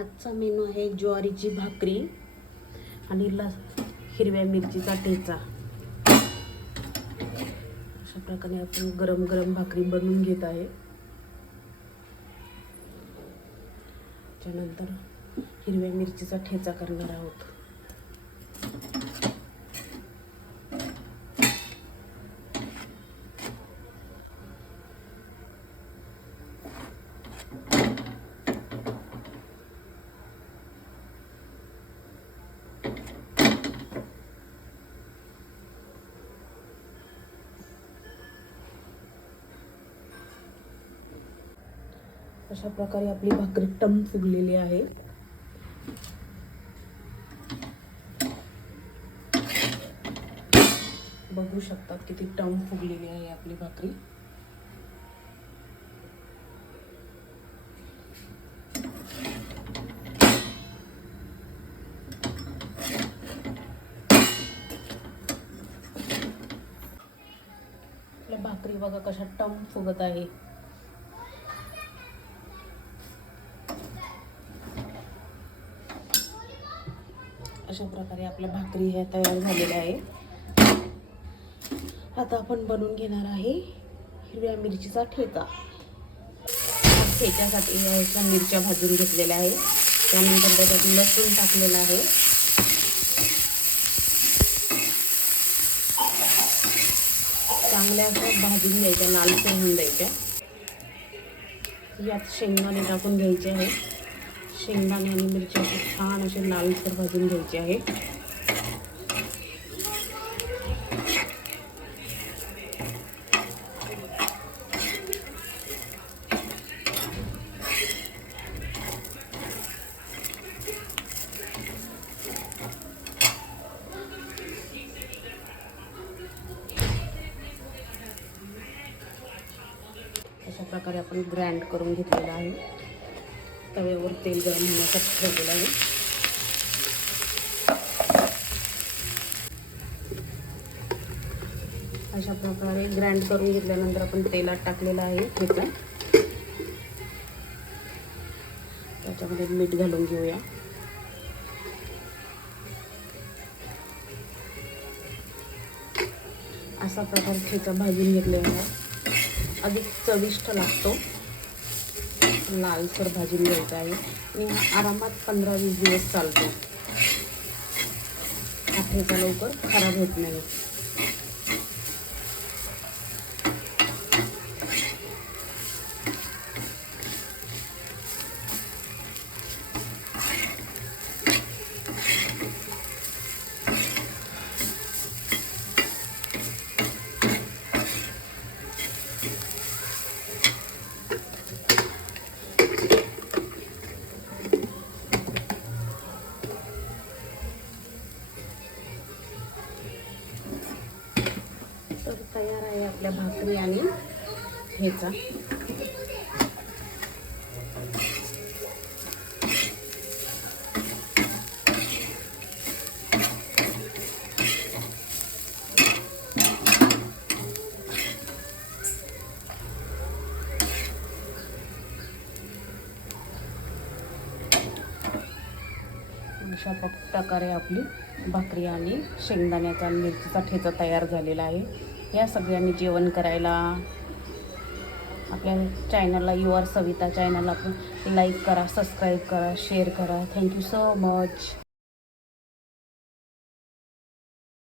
आजचा मेनू आहे ज्वारीची भाकरी आणि हिरव्या मिरचीचा ठेचा। अशा प्रकारे आपण गरम गरम भाकरी बनवून घेत आहे। त्यानंतर हिरव्या मिरचीचा ठेचा करणार आहोत। अशा प्रकारे आपली भाकरी टम फुगलेली आहे। बघू शकता किती टम फुगलेली आहे आपली भाकरी। आपल्या भाकरी बघा कशा टम फुगत आहे। अशा प्रकारे आपल्या भाकरी ह्या तयार झालेल्या आहे। आता आपण बनवून घेणार आहे हिरव्या मिरचीचा ठेचा। ठेच्यासाठी ह्या मिरच्या भाजून घेतलेल्या आहे। त्यानंतर त्याच्यात लसूण टाकलेला आहे। चांगल्या असं भाजून घ्यायच्या, लालसर होऊन द्यायच्या। यात शेंगदाणे टाकून घ्यायचे आहे। शेंगदाणे आणि मिरची छान असे लालसर भाजून घ्यायचे आहे। अशा प्रकारे आपण ग्राइंड करून घेतलेला आहे। तव्यावर तेल गरम होण्यासाठी ठेवलेलं आहे। अशा प्रकारे ग्राइंड करून घेतल्यानंतर आपण तेलात टाकलेला आहे ठेचा। त्याच्यामध्ये मीठ घालून घेऊया। असा प्रकारे ठेचा भाजून घेतल्यावर अधिक चविष्ट लागतो। लालसर भाजून घ्यायचा आहे आणि आरामात 15-20 दिवस चालतो। हा ठेचा लवकर खराब होत नाही। तर तयार आहे आपल्या भाकरी आणि ठेचा। अशा प्रकारे आपली भाकरी आणि शेंगदाण्याचा आणि मिरचीचा ठेचा तयार झालेला आहे। या सगळ्यांनी जेवण करायला आपल्या चॅनलला युआर सविता चॅनलला लाईक करा, सबस्क्राईब करा, शेअर करा। Thank you so much.